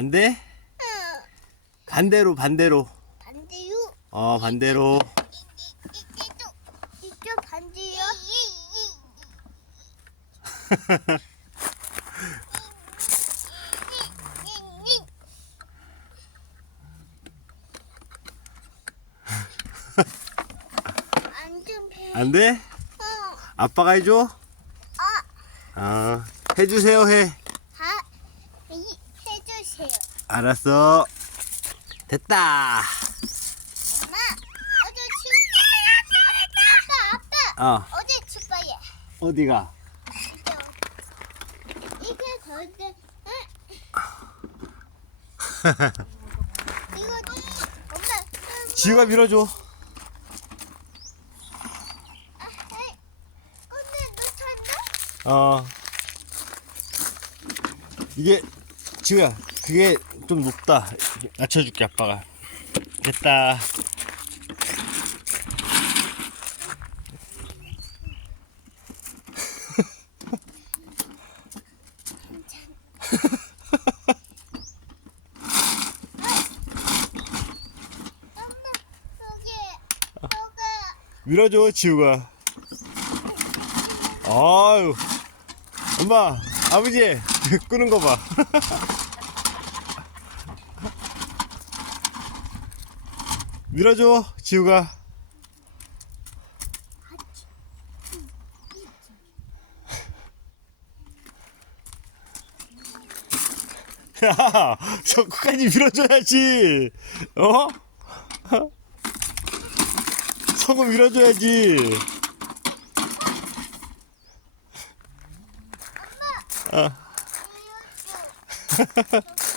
안 돼? 응. 반대로 반대로. 반대요. 어 반대로. 이쪽 이쪽 반대요. 완전 배. 안 돼? 어. 아빠가 해줘? 아, 어 해주세요 해. 하, 이, 알았어. 됐다. 엄마, 어제 치. 아빠, 아빠. 어 어제 치빠예. 어디가? 이게 더데 이거 엄마. 지우가 밀어줘. 아, 에이. 너? 어. 이게 지우야 그게 좀 높다. 낮춰줄게 아빠가. 됐다. 밀어줘 지우가. 아유. 엄마 아버지 끄는 거 봐. 밀어줘 지우가. 야, 저 끝까지 밀어줘야지. 어? 서고 밀어줘야지. 어. 이거